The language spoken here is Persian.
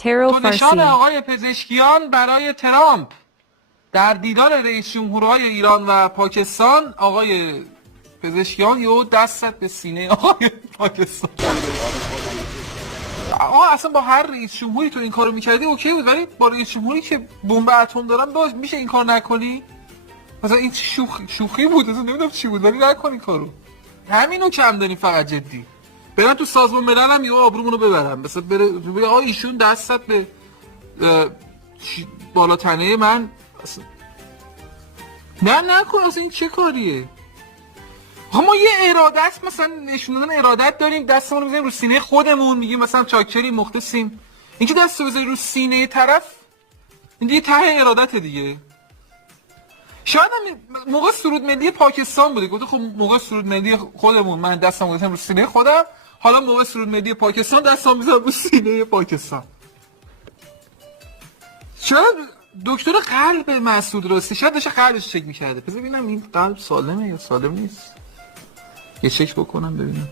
ترو نشان فارسی آقای پزشکیان برای ترامپ در دیدار رئیس جمهورهای ایران و پاکستان. آقای پزشکیان یهو دست زد به سینه آقای پاکستان. آقا اصلا با هر رئیس جمهوری تو این کارو میکردی اوکی بود، ولی با رئیس جمهوری که بمب اتم دارن باز میشه این کار نکنی؟ مثلا این شوخی بود، اصلا نمیدونم چی بود، ولی نکن این کارو. همینو کم داریم فقط جدی. برن تو سازمان ملل هم یهو آبرومونو ببرن، مثلا بره آقا ایشون دست زد به بالا تنه من. اصلا نه نکن، اصلا این چه کاریه؟ ما یه ارادت مثلا نشون دادن ارادت داریم، دستمون رو بزنیم رو سینه خودمون، میگیم مثلا چاکریم مخلصیم. اینکه دست رو بزنی رو سینه طرف این دیگه ته ارادت دیگه. شاید هم موقع سرود ملی پاکستان بوده، گفته خب موقع سرود ملی خودمون من دستم گذاشتم رو سینه خودم، حالا موقع سرود ملی پاکستان دستم میذارم رو سینه پاکستان. شاید دکتر قلب مسعود راستی شاید داشته قلبش چک میکرده، بذار ببینم این قلب سالمه یا سالم نیست، یه چک بکنم ببینم.